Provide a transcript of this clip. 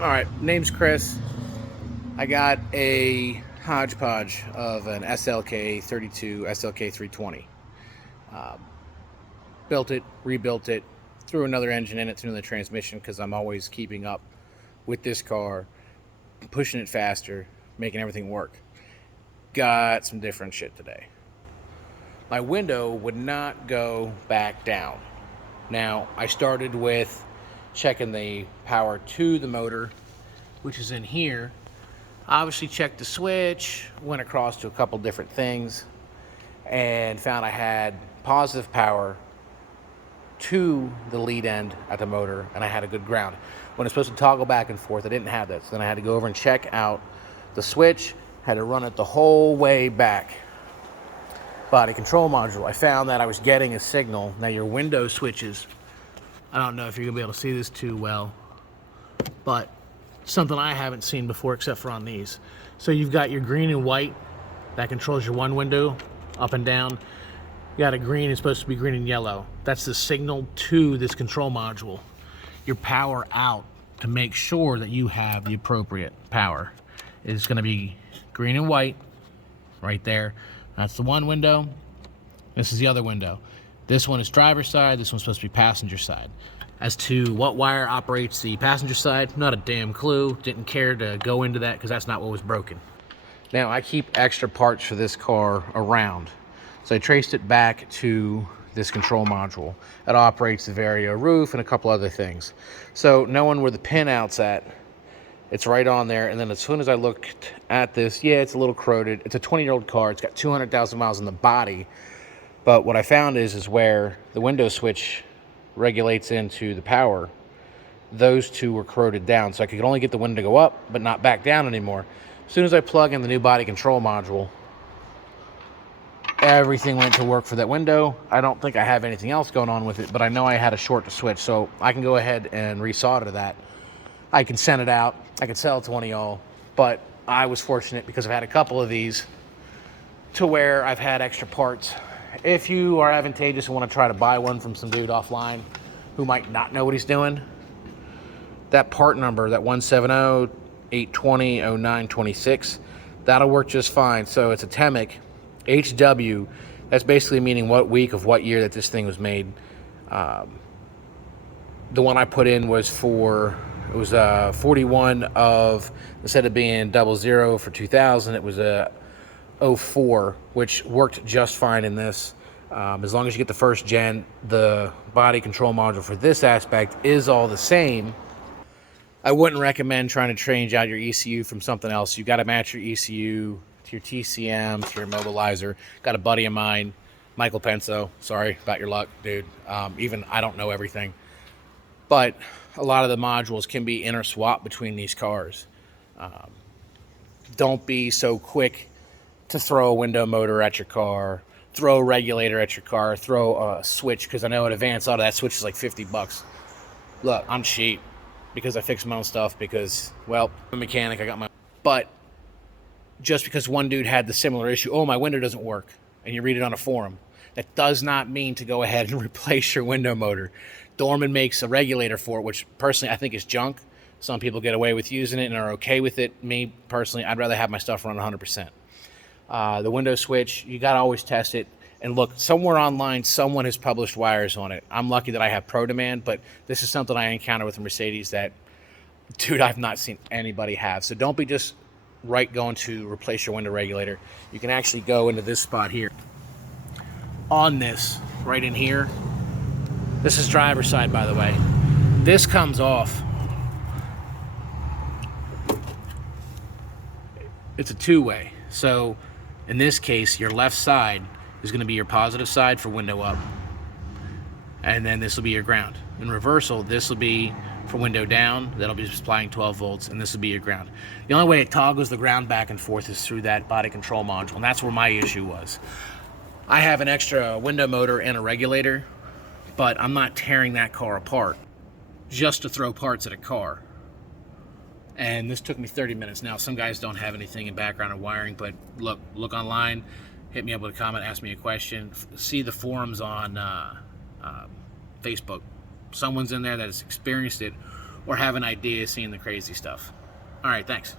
All right, name's Chris. I got a hodgepodge of an slk320 slk320. Built it, rebuilt it, threw another engine in it, threw another transmission because I'm always keeping up with this car, pushing it faster, making everything work. Got some different shit today. My window would not go back down. Now, I started with checking the power to the motor, which is in here. Obviously checked the switch, went across to a couple different things, and found I had positive power to the lead end at the motor, and I had a good ground. When it's supposed to toggle back and forth, I didn't have that. So then I had to go over and check out the switch, had to run it the whole way back. Body control module. I found that I was getting a signal. Now your window switches, I don't know if you're gonna be able to see this too well, but something I haven't seen before except for on these. So you've got your green and white that controls your one window up and down. You got a green, it's supposed to be green and yellow. That's the signal to this control module. Your power out to make sure that you have the appropriate power is gonna be green and white right there. That's the one window. This is the other window. This one is driver's side, this one's supposed to be passenger side. As to what wire operates the passenger side, not a damn clue. Didn't care to go into that because that's not what was broken. Now, I keep extra parts for this car around. So I traced it back to this control module. It operates the Vario roof and a couple other things. So knowing where the pinout's at, it's right on there. And then as soon as I looked at this, yeah, it's a little corroded. It's a 20-year-old car. It's got 200,000 miles in the body. But what I found is where the window switch regulates into the power, those two were corroded down. So I could only get the window to go up, but not back down anymore. As soon as I plug in the new body control module, everything went to work for that window. I don't think I have anything else going on with it, but I know I had a short to switch, so I can go ahead and resolder that. I can send it out. I can sell it to one of y'all, but I was fortunate because I've had a couple of these to where I've had extra parts. If you are advantageous and want to try to buy one from some dude offline who might not know what he's doing, that part number, that 170-820-0926, that'll work just fine. So it's a Temic HW. That's basically meaning what week of what year that this thing was made. The one I put in was for, it was 41 of, instead of being 00 for 2000, it was a 04, which worked just fine in this. As long as you get the first gen, the body control module for this aspect is all the same. I wouldn't recommend trying to change out your ECU from something else. You got to match your ECU to your TCM, to your immobilizer. Got a buddy of mine, Michael Penso. Sorry about your luck, dude. Even I don't know everything. But a lot of the modules can be inter-swap between these cars. Don't be so quick to throw a window motor at your car, throw a regulator at your car, throw a switch, because I know at Advance Auto that switch is like 50 bucks. Look, I'm cheap because I fix my own stuff because, well, I'm a mechanic, I got my... But just because one dude had the similar issue, oh, my window doesn't work, and you read it on a forum, that does not mean to go ahead and replace your window motor. Dorman makes a regulator for it, which personally I think is junk. Some people get away with using it and are okay with it. Me, personally, I'd rather have my stuff run 100%. The window switch, you got to always test it. And look, somewhere online, someone has published wires on it. I'm lucky that I have Pro Demand, but this is something I encountered with a Mercedes that, dude, I've not seen anybody have. So don't be just going to replace your window regulator. You can actually go into this spot here. On this, right in here, this is driver's side, by the way. This comes off. It's a two-way. So in this case, your left side is going to be your positive side for window up. And then this will be your ground. In reversal, this will be for window down. That'll be supplying 12 volts, and this will be your ground. The only way it toggles the ground back and forth is through that body control module, and that's where my issue was. I have an extra window motor and a regulator, but I'm not tearing that car apart just to throw parts at a car. And this took me 30 minutes. Now, some guys don't have anything in background or wiring, but look online, hit me up with a comment, ask me a question, see the forums on Facebook. Someone's in there that has experienced it or have an idea seeing the crazy stuff. All right, thanks.